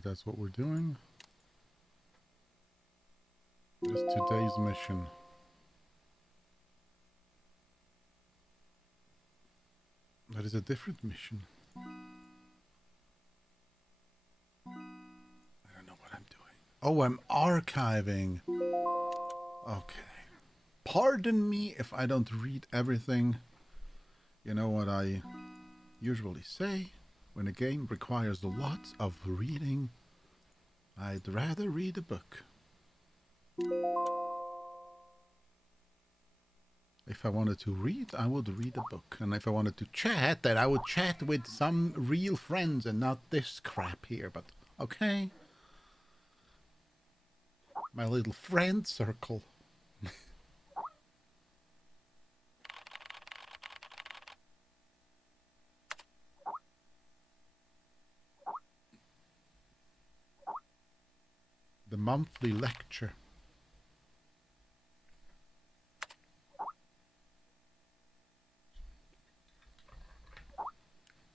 Alright, that's what we're doing. What is today's mission? That is a different mission. I don't know what I'm doing. Oh, I'm archiving. Okay. Pardon me if I don't read everything. You know what I usually say? When a game requires a lot of reading, I'd rather read a book. If I wanted to read, I would read a book. And if I wanted to chat, then I would chat with some real friends and not this crap here. But, okay. My little friend circle. The monthly lecture.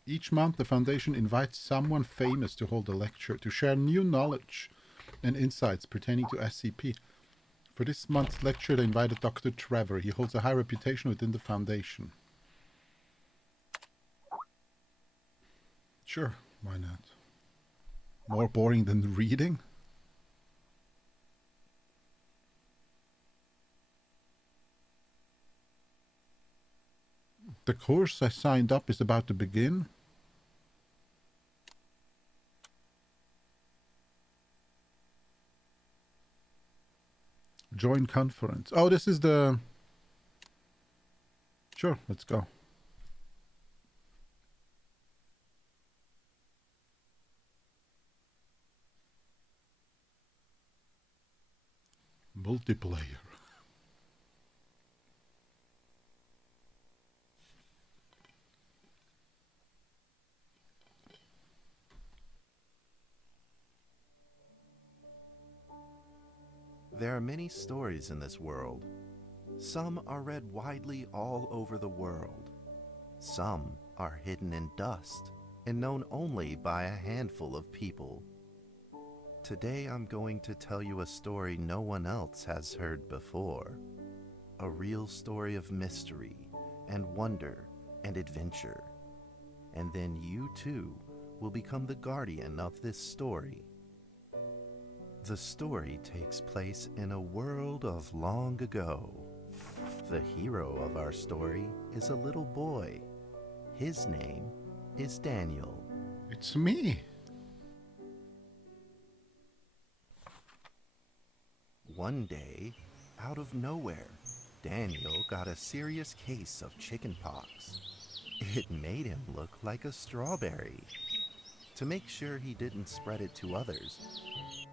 Each month, the Foundation invites someone famous to hold a lecture to share new knowledge and insights pertaining to SCP. For this month's lecture, they invited Dr. Trevor. He holds a high reputation within the Foundation. Sure, why not? More boring than reading? The course I signed up is about to begin. Join conference. Oh, this is the... Sure, let's go. Multiplayer. There are many stories in this world. Some are read widely all over the world. Some are hidden in dust and known only by a handful of people. Today I'm going to tell you a story no one else has heard before. A real story of mystery and wonder and adventure. And then you too will become the guardian of this story. The story takes place in a world of long ago. The hero of our story is a little boy. His name is Daniel. It's me. One day, out of nowhere, Daniel got a serious case of chickenpox. It made him look like a strawberry. To make sure he didn't spread it to others,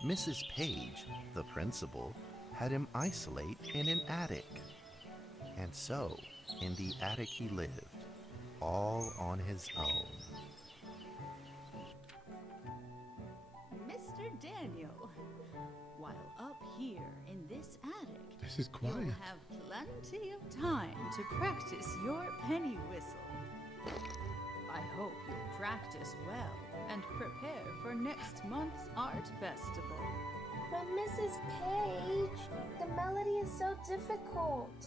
Mrs. Page, the principal, had him isolate in an attic. And so, in the attic he lived, all on his own. Mr. Daniel, while up here in this attic, This is quiet. you'll have plenty of time to practice your penny whistle. I hope you'll practice well and prepare for next month's art festival. But Mrs. Page, the melody is so difficult.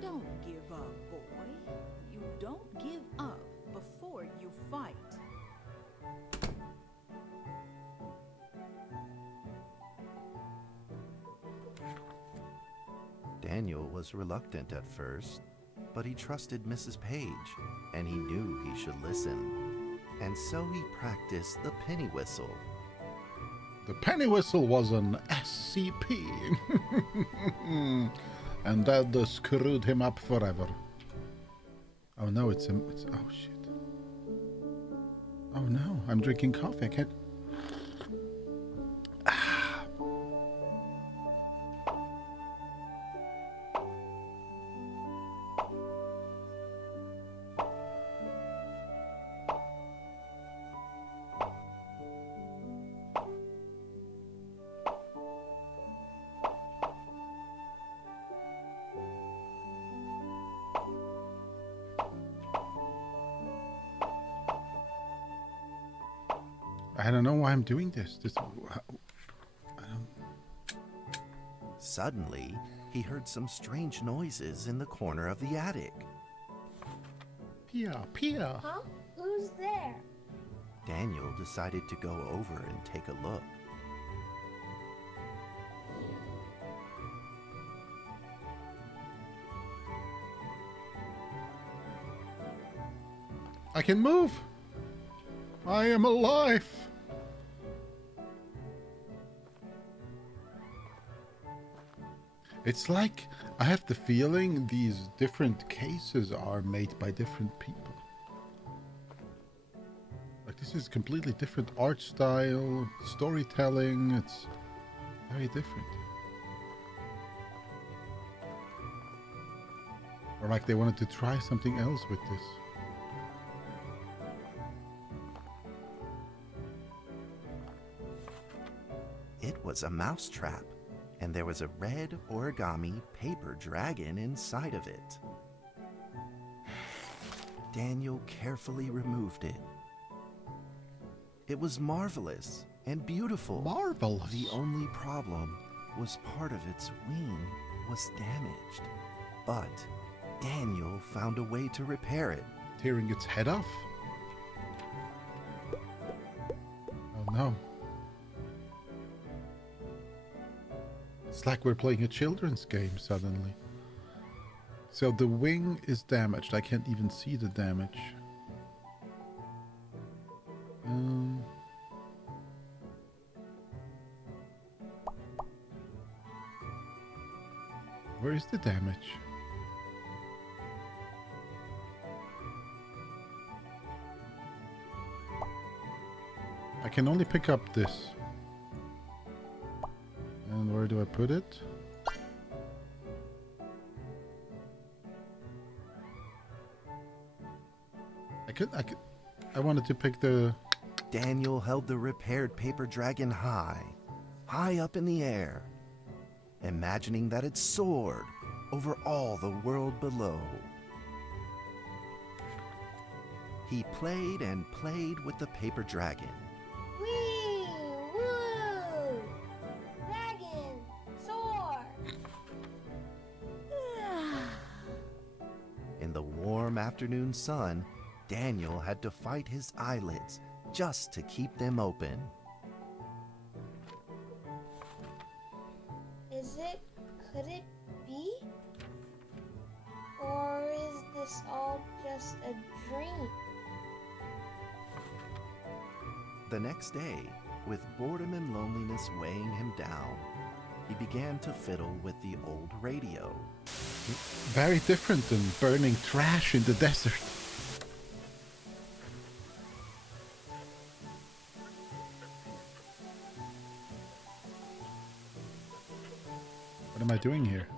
Don't give up, boy. You don't give up before you fight. Daniel was reluctant at first, but he trusted Mrs. Page, and he knew he should listen. And so he practiced the penny whistle. The penny whistle was an SCP. And that screwed him up forever. Oh no, it's oh shit. Oh no, I'm drinking coffee. I can't. I don't know why I'm doing this. Suddenly, he heard some strange noises in the corner of the attic. Pia, Pia. Huh? Who's there? Daniel decided to go over and take a look. I can move. I am alive. It's like I have the feeling these different cases are made by different people. Like this is completely different art style, storytelling. It's very different. Or like they wanted to try something else with this. It was a mousetrap, and there was a red origami paper dragon inside of it. Daniel carefully removed it. It was marvelous and beautiful. Marvelous. The only problem was part of its wing was damaged. But Daniel found a way to repair it. Tearing its head off? Oh no. It's like we're playing a children's game suddenly. So the wing is damaged. I can't even see the damage. Where is the damage? I can only pick up this. And where do I put it? I wanted to pick the... Daniel held the repaired paper dragon high up in the air, imagining that it soared over all the world below. He played and played with the paper dragon. Wee! Woo! Dragon! Soar! In the warm afternoon sun, Daniel had to fight his eyelids just to keep them open. Could it be? Or is this all just a dream? The next day, with boredom and loneliness weighing him down, he began to fiddle with the old radio. Very different than burning trash in the desert. What am I doing here?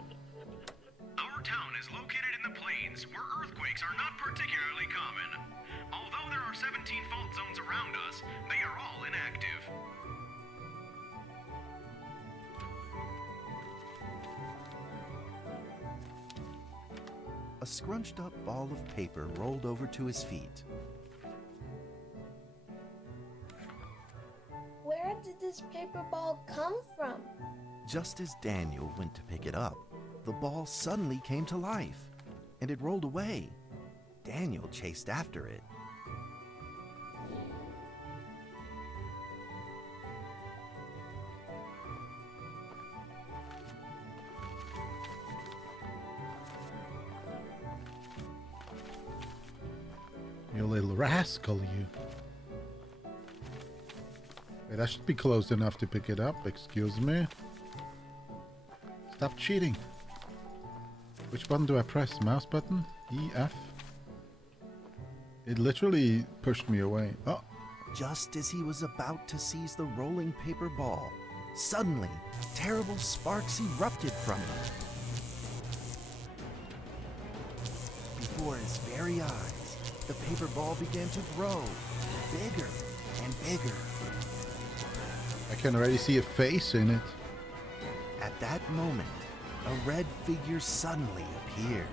Our town is located in the plains, where earthquakes are not particularly common. Although there are 17 fault zones around us, they are all inactive. A scrunched up ball of paper rolled over to his feet. Where did this paper ball come from? Just as Daniel went to pick it up, the ball suddenly came to life, and it rolled away. Daniel chased after it. You little rascal, you. Wait, I should be close enough to pick it up. Excuse me. Stop cheating. Which button do I press? Mouse button? E, F? It literally pushed me away. Oh. Just as he was about to seize the rolling paper ball, suddenly, terrible sparks erupted from it. Before his very eyes, the paper ball began to grow, bigger and bigger. I can already see a face in it. At that moment, a red figure suddenly appeared.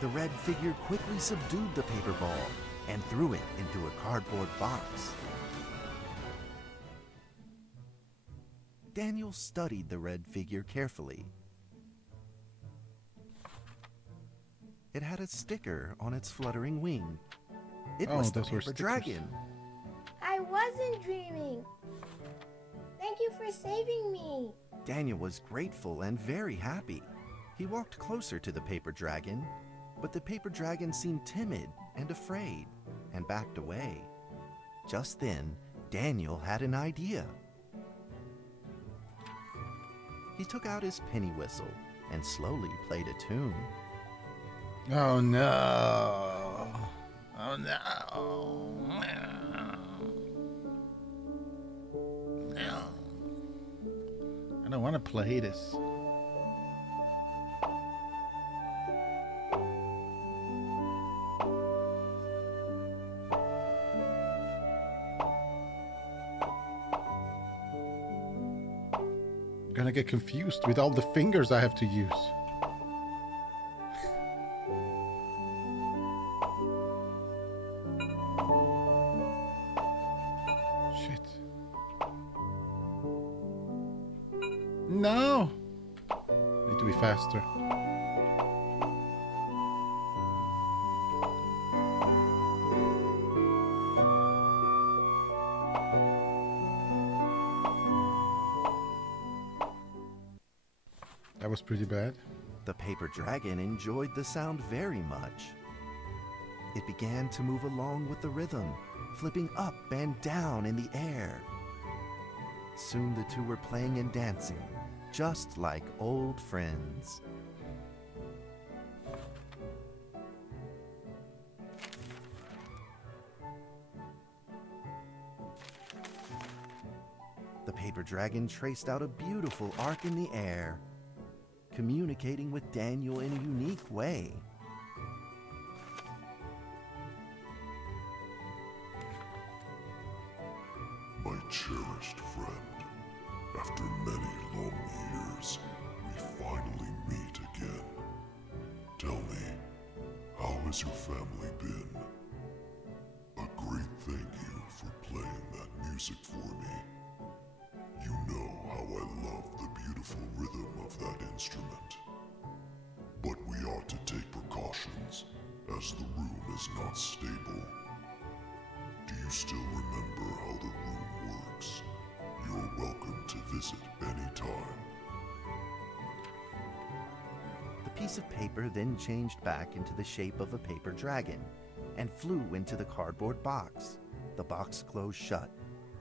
The red figure quickly subdued the paper ball and threw it into a cardboard box. Daniel studied the red figure carefully. It had a sticker on its fluttering wing. It Oh, was the those were paper stickers. dragon. I wasn't dreaming. Thank you for saving me. Daniel was grateful and very happy. He walked closer to the paper dragon, but the paper dragon seemed timid and afraid and backed away. Just then, Daniel had an idea. He took out his penny whistle and slowly played a tune. Oh no. Oh no. No. I don't want to play this. I'm gonna get confused with all the fingers I have to use. Shit. No! Need to be faster. That was pretty bad. The paper dragon enjoyed the sound very much. It began to move along with the rhythm, flipping up and down in the air. Soon the two were playing and dancing, just like old friends. The paper dragon traced out a beautiful arc in the air, communicating with Daniel in a unique way. My cherished friend, after many long years, we finally meet again. Tell me, how has your family been? A great thank you for playing that music for me. You know how I love the beautiful rhythm of that instrument. But we ought to take precautions, as the room is not stable. Do you still remember how the room works? You're welcome to visit anytime. The piece of paper then changed back into the shape of a paper dragon and flew into the cardboard box. The box closed shut,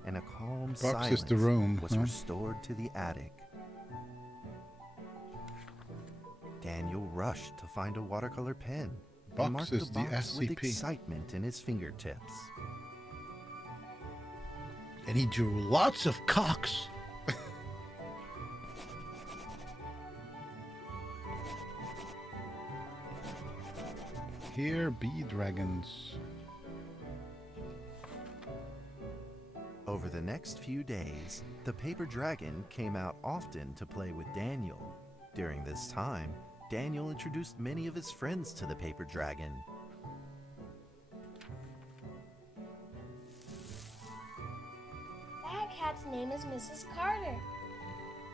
and a calm Box silence is the room, was huh? restored to the attic. Daniel rushed to find a watercolor pen and Box marked is the the box with SCP. excitement in his fingertips. And he drew lots of cocks. Here be dragons. Over the next few days, the paper dragon came out often to play with Daniel. During this time, Daniel introduced many of his friends to the paper dragon. That cat's name is Mrs. Carter.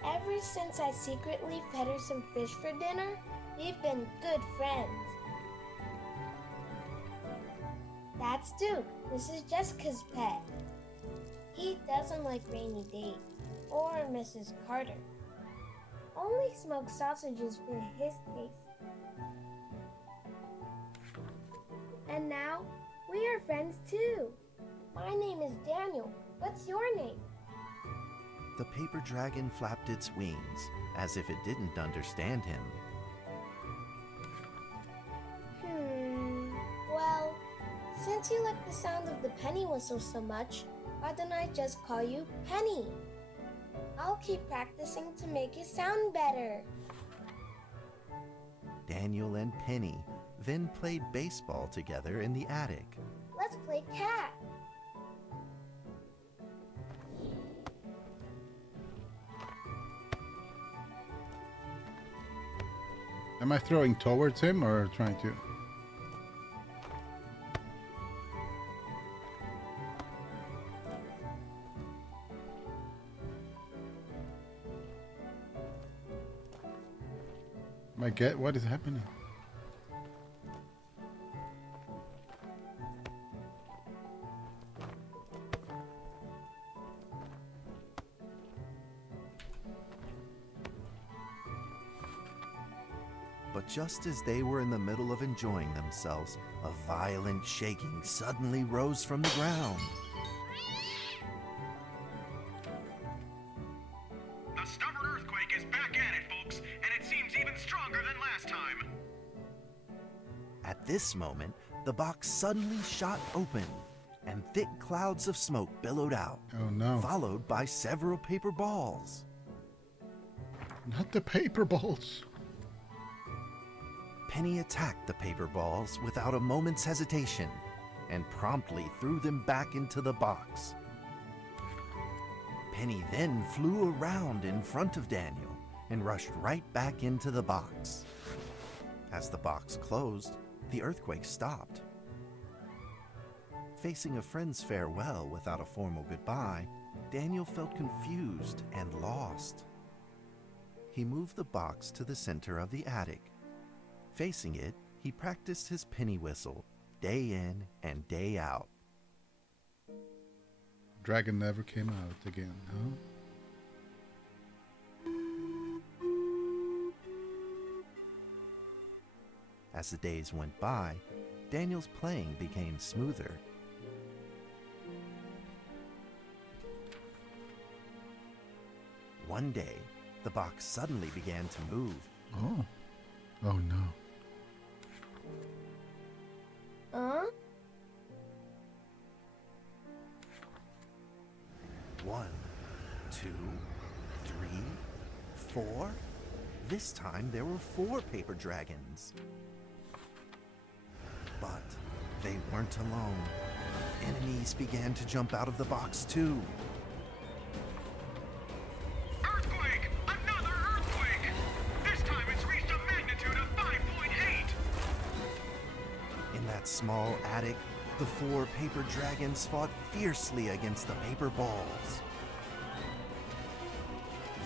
Ever since I secretly fed her some fish for dinner, we've been good friends. That's Duke, Mrs. Jessica's pet. He doesn't like rainy days or Mrs. Carter. Only smoked sausages for his taste. And now, we are friends too. My name is Daniel. What's your name? The paper dragon flapped its wings, as if it didn't understand him. Well, since you like the sound of the penny whistle so much, why don't I just call you Penny? I'll keep practicing to make it sound better. Daniel and Penny then played baseball together in the attic. Let's play cat. Am I throwing towards him or trying to? What is happening? But just as they were in the middle of enjoying themselves, a violent shaking suddenly rose from the ground. The stubborn earthquake is back at it, folks, and it seems even stronger than last time. At this moment, the box suddenly shot open, and thick clouds of smoke billowed out, Oh no. followed by several paper balls. Not the paper balls. Penny attacked the paper balls without a moment's hesitation and promptly threw them back into the box. Penny then flew around in front of Daniel and rushed right back into the box. As the box closed, the earthquake stopped. Facing a friend's farewell without a formal goodbye, Daniel felt confused and lost. He moved the box to the center of the attic. Facing it, he practiced his penny whistle day in and day out. Dragon never came out again, huh? As the days went by, Daniel's playing became smoother. One day, the box suddenly began to move. Oh. Oh no. Huh? 1, 2, 3, 4. This time there were 4 paper dragons. But they weren't alone. Enemies began to jump out of the box too. Earthquake! Another earthquake! This time it's reached a magnitude of 5.8! In that small attic, the 4 paper dragons fought fiercely against the paper balls.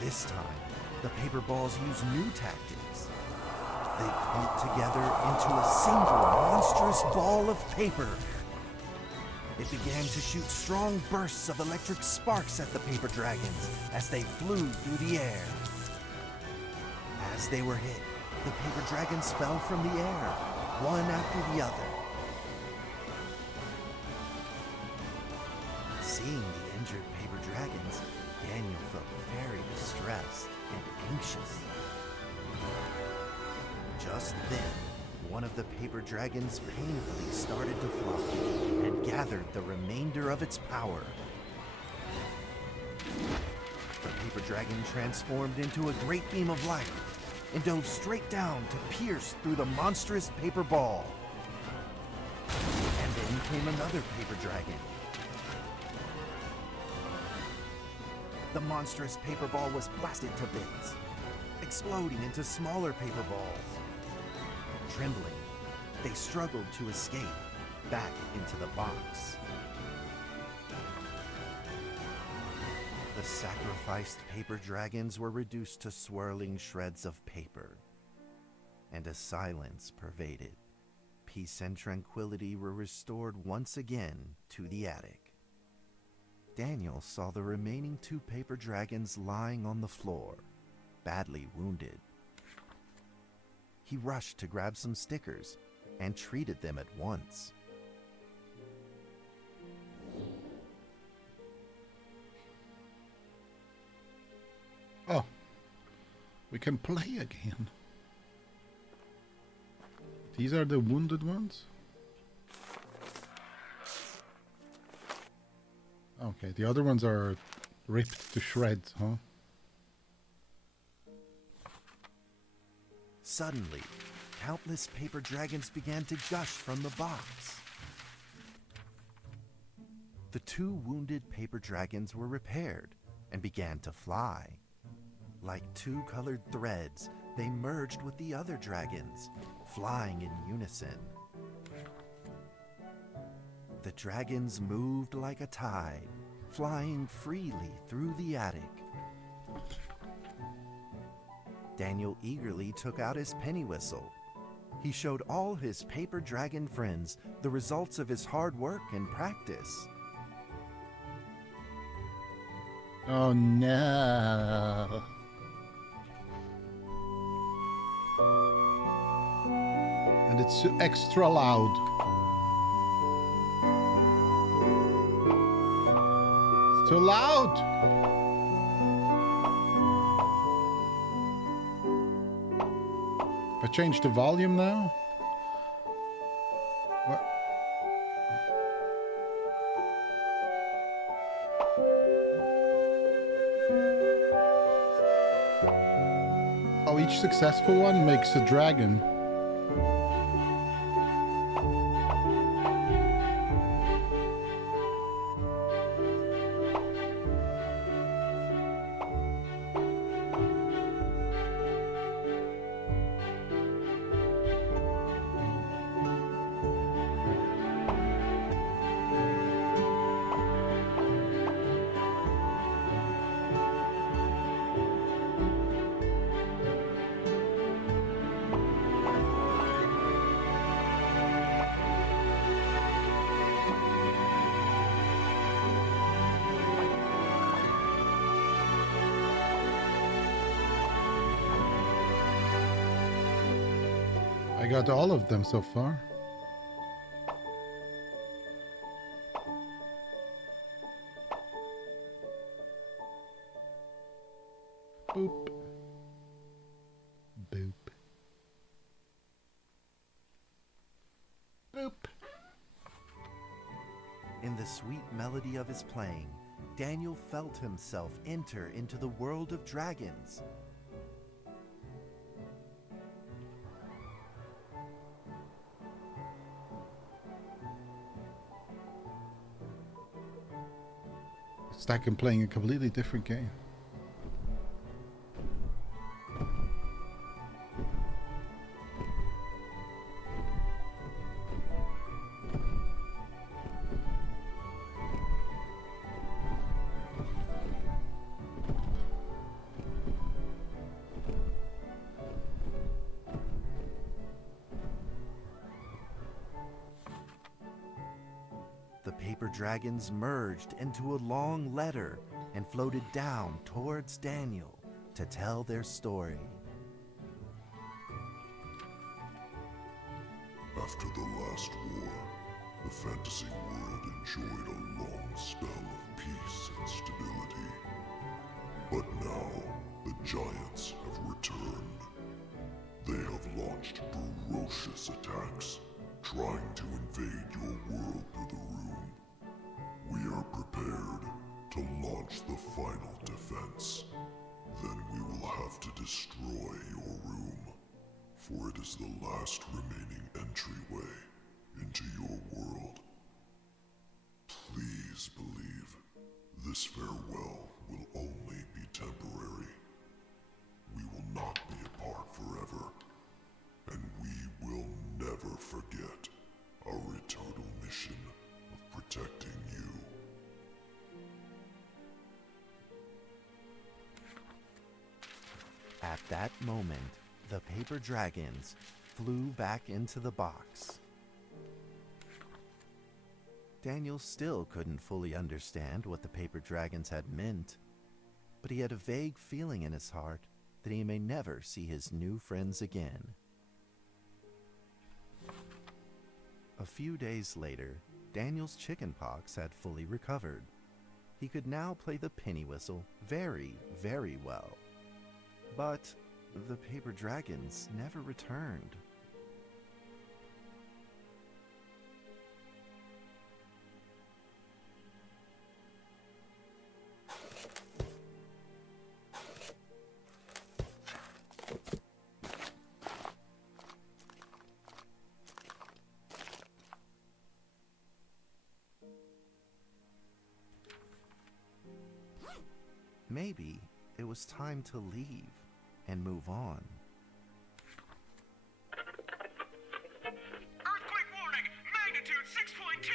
This time, the paper balls used new tactics. They clumped together into a single monstrous ball of paper. It began to shoot strong bursts of electric sparks at the paper dragons as they flew through the air. As they were hit, the paper dragons fell from the air, one after the other. Seeing the injured paper dragons, Daniel felt very distressed and anxious. Just then, one of the paper dragons painfully started to fly and gathered the remainder of its power. The paper dragon transformed into a great beam of light and dove straight down to pierce through the monstrous paper ball. And then came another paper dragon. The monstrous paper ball was blasted to bits, exploding into smaller paper balls. Trembling, they struggled to escape back into the box. The sacrificed paper dragons were reduced to swirling shreds of paper, and a silence pervaded. Peace and tranquility were restored once again to the attic. Daniel saw the remaining 2 paper dragons lying on the floor, badly wounded. He rushed to grab some stickers and treated them at once. Oh. We can play again. These are the wounded ones? Okay, the other ones are ripped to shreds, huh? Suddenly, countless paper dragons began to gush from the box. The 2 wounded paper dragons were repaired and began to fly. Like 2 colored threads, they merged with the other dragons, flying in unison. The dragons moved like a tide, flying freely through the attic. Daniel eagerly took out his penny whistle. He showed all his paper dragon friends the results of his hard work and practice. Oh no. And it's extra loud. It's too loud. If I change the volume now. What? Oh, each successful one makes a dragon. I got all of them so far. Boop. Boop. Boop. In the sweet melody of his playing, Daniel felt himself enter into the world of dragons. It's like I'm playing a completely different game. The paper dragons merged into a long letter and floated down towards Daniel to tell their story. After the last war, the fantasy world enjoyed a long spell of peace and stability. But now, the giants have returned. They have launched ferocious attacks, trying to invade your world through the room. We are prepared to launch the final defense. Then we will have to destroy your room, for it is the last remaining entryway into your world. Please believe this farewell will only be temporary. We will not be apart forever, and we will never forget our eternal mission of protecting you. At that moment, the paper dragons flew back into the box. Daniel still couldn't fully understand what the paper dragons had meant, but he had a vague feeling in his heart that he may never see his new friends again. A few days later, Daniel's chickenpox had fully recovered. He could now play the penny whistle very, very well. But the paper dragons never returned. Maybe it was time to leave and move on. Earthquake warning! Magnitude 6.2!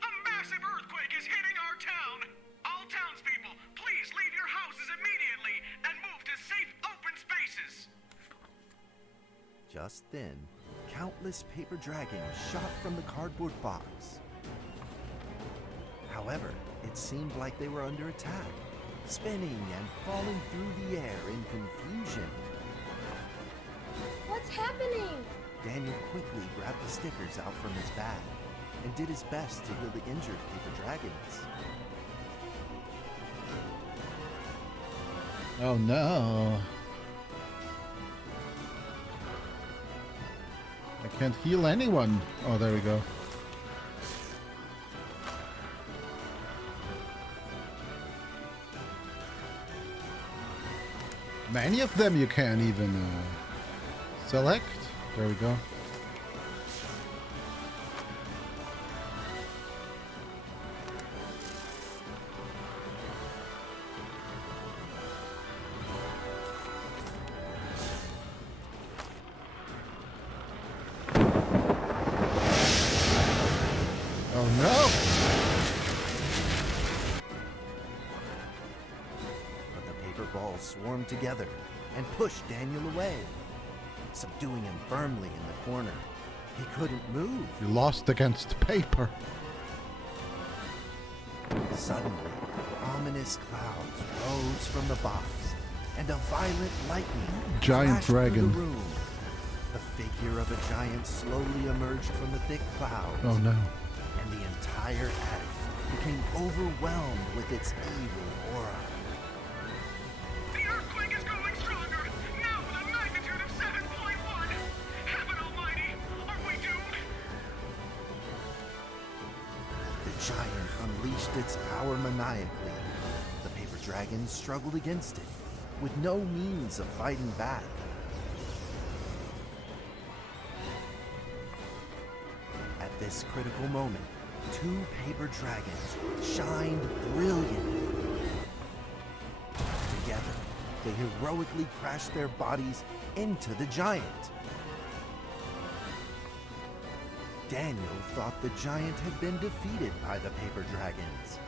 A massive earthquake is hitting our town! All townspeople, please leave your houses immediately and move to safe open spaces! Just then, countless paper dragons shot from the cardboard box. However, it seemed like they were under attack, spinning and falling through the air in confusion. What's happening? Daniel quickly grabbed the stickers out from his bag and did his best to heal the injured paper dragons. Oh no. I can't heal anyone. Oh, there we go. Many of them you can't even select. There we go. Oh no! But the paper balls swarmed together and pushed Daniel away, subduing him firmly in the corner. He couldn't move. You lost against paper. Suddenly, ominous clouds rose from the box, and a violent lightning Giant flashed through dragon. the room. The figure of a giant slowly emerged from the thick clouds. Oh no. And the entire attic became overwhelmed with its evil aura. The earthquake is growing stronger, now with a magnitude of 7.1. Heaven almighty, are we doomed? The giant unleashed its power maniacally. The paper dragon struggled against it, with no means of fighting back. At this critical moment, two paper dragons shined brilliantly. Together, they heroically crashed their bodies into the giant. Daniel thought the giant had been defeated by the paper dragons,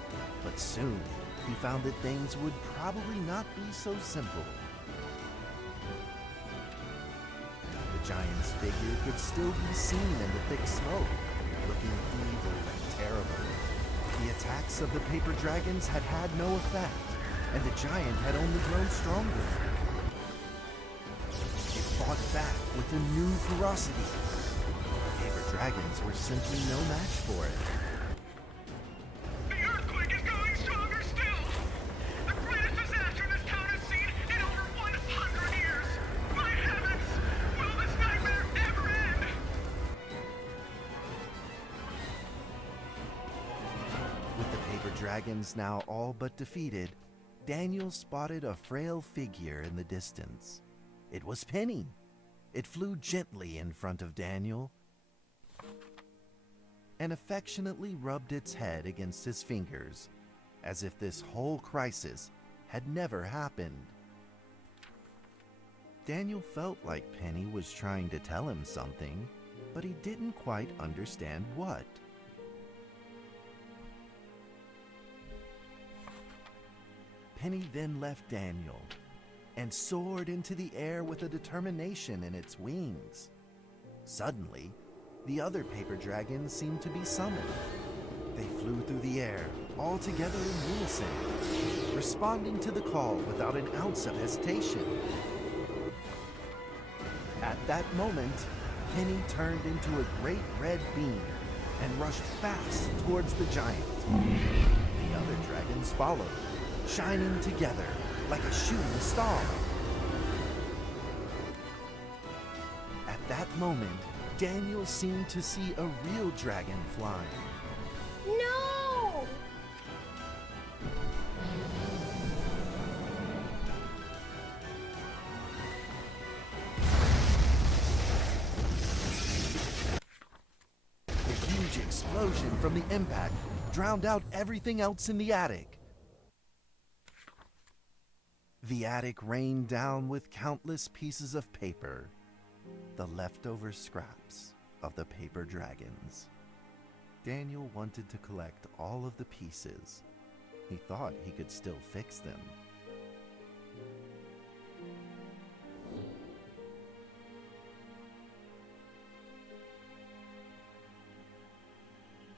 but soon he found that things would probably not be so simple. The giant's figure could still be seen in the thick smoke, looking evil and terrible. The attacks of the paper dragons had had no effect, and the giant had only grown stronger. It fought back with a new ferocity. The paper dragons were simply no match for it. The earthquake is going stronger still! The greatest disaster this town has seen in over 100 years! My heavens! Will this nightmare ever end? With the paper dragons now all but defeated, Daniel spotted a frail figure in the distance. It was Penny. It flew gently in front of Daniel and affectionately rubbed its head against his fingers, as if this whole crisis had never happened. Daniel felt like Penny was trying to tell him something, but he didn't quite understand what. Penny then left Daniel and soared into the air with a determination in its wings. Suddenly, the other paper dragons seemed to be summoned. They flew through the air, all together in unison, responding to the call without an ounce of hesitation. At that moment, Penny turned into a great red beam and rushed fast towards the giant. The other dragons followed, shining together like a shooting star. At that moment, Daniel seemed to see a real dragon flying. No! A huge explosion from the impact drowned out everything else in the attic. The attic rained down with countless pieces of paper, the leftover scraps of the paper dragons. Daniel wanted to collect all of the pieces. He thought he could still fix them.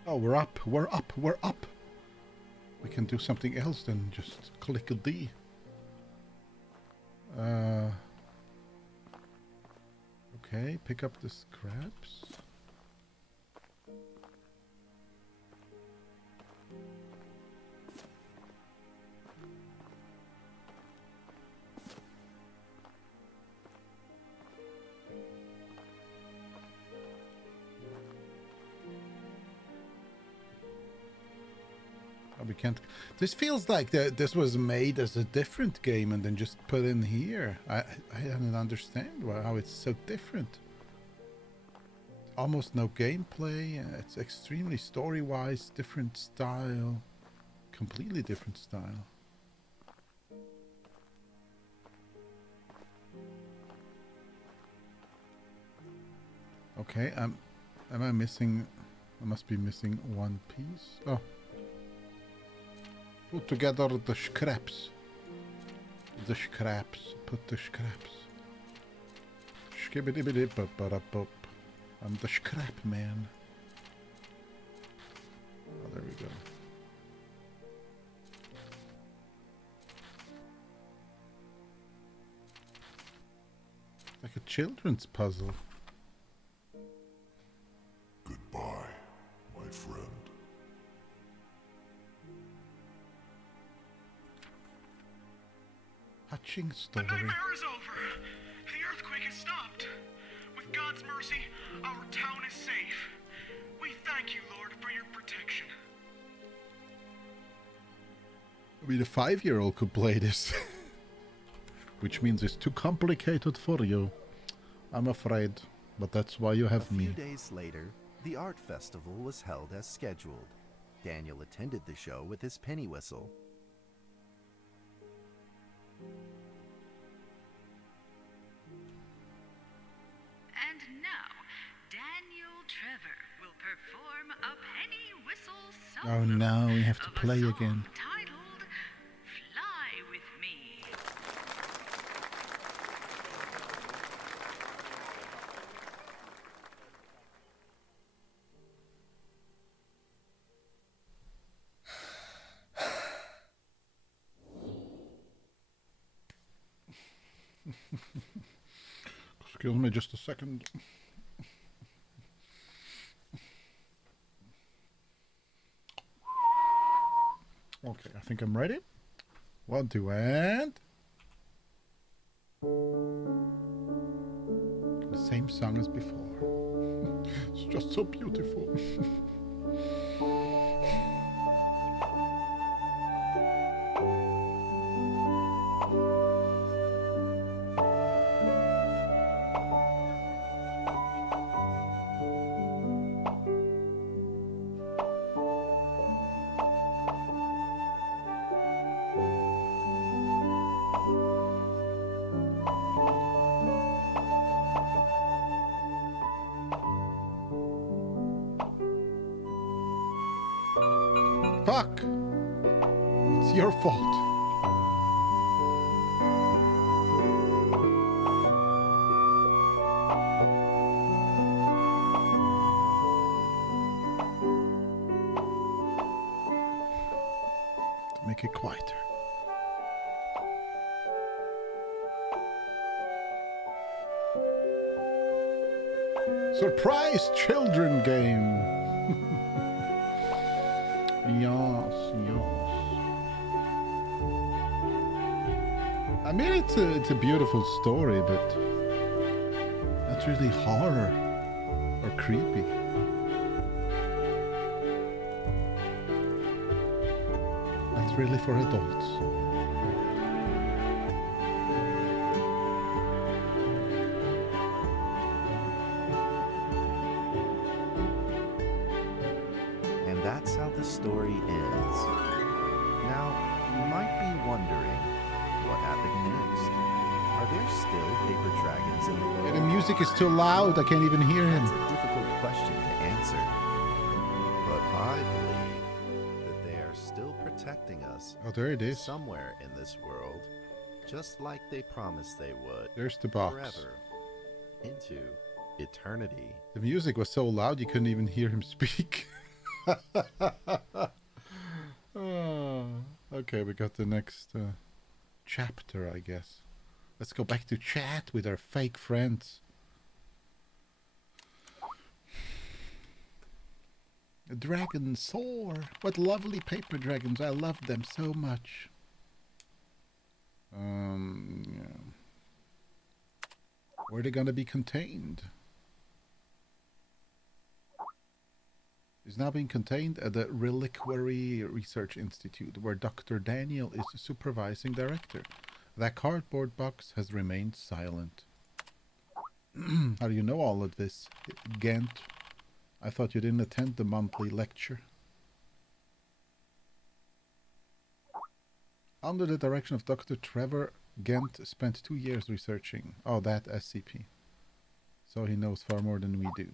Oh, we're up. We're up. We're up. We can do something else than just click a D. Okay, pick up the scraps. We can't. This feels like this was made as a different game and then just put in here. I don't understand how it's so different. Almost no gameplay. It's extremely story-wise different style, completely different style. Okay, am I missing? I must be missing one piece. Oh. Put together the scraps. The scraps. Put the scraps. Skibbidi-bidi-bop-bada-bop. I'm the scrap man. Oh, there we go. Like a children's puzzle. Goodbye, my friend. Touching The story. nightmare is over. The earthquake has stopped. With God's mercy, our town is safe. We thank you, Lord, for your protection. I mean, a 5-year-old could play this. Which means it's too complicated for you. I'm afraid. But that's why you have me. A few days later, the art festival was held as scheduled. Daniel attended the show with his penny whistle. And now, Daniel Trevor will perform a penny whistle solo. Oh no, we have to of a play song again. titled Fly With Me. Excuse me just a second. Okay, I think I'm ready. 1, 2, and... The same song as before. It's just so beautiful. Fuck! It's your fault. To make it quieter. Surprise children game! Yes, yes. I mean, it's a beautiful story, but not really horror or creepy. That's really for adults. And that's how the story ends. Now, you might be wondering, what happened next? Are there still paper dragons in the And world? the music is too loud, I can't even hear him. That's a difficult question to answer. But I believe that they are still protecting us Oh, there it is. somewhere in this world, just like they promised they would. There's the box. Forever. Into eternity. The music was so loud you couldn't even hear him speak. Oh, okay, we got the next chapter, I guess. Let's go back to chat with our fake friends. A dragon soar. What lovely paper dragons. I love them so much. Yeah. Where are they gonna be contained? Is now being contained at the Reliquary Research Institute, where Dr. Daniel is the supervising director. That cardboard box has remained silent. How do you know all of this, Gent? I thought you didn't attend the monthly lecture. Under the direction of Dr. Trevor, Gent spent 2 years researching. Oh, that SCP. So he knows far more than we do.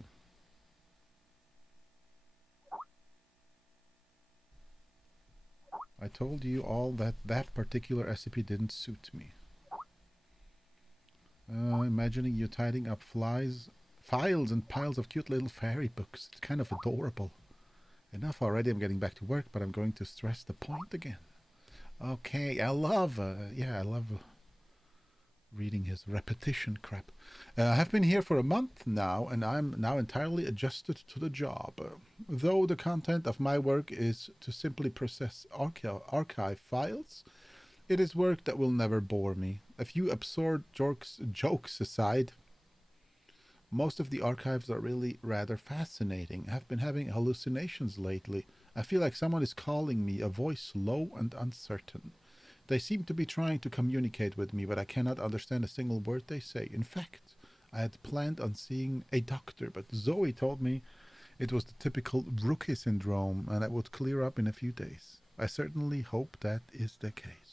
I told you all that that particular SCP didn't suit me. Imagining you tidying up files and piles of cute little fairy books. It's kind of adorable. Enough already, I'm getting back to work, but I'm going to stress the point again. Okay, I love reading his repetition crap. I have been here for a month now, and I'm now entirely adjusted to the job. Though the content of my work is to simply process archive files, it is work that will never bore me. A few absurd jokes aside, most of the archives are really rather fascinating. I've been having hallucinations lately. I feel like someone is calling me, a voice low and uncertain. They seem to be trying to communicate with me, but I cannot understand a single word they say. In fact, I had planned on seeing a doctor, but Zoe told me it was the typical rookie syndrome and it would clear up in a few days. I certainly hope that is the case.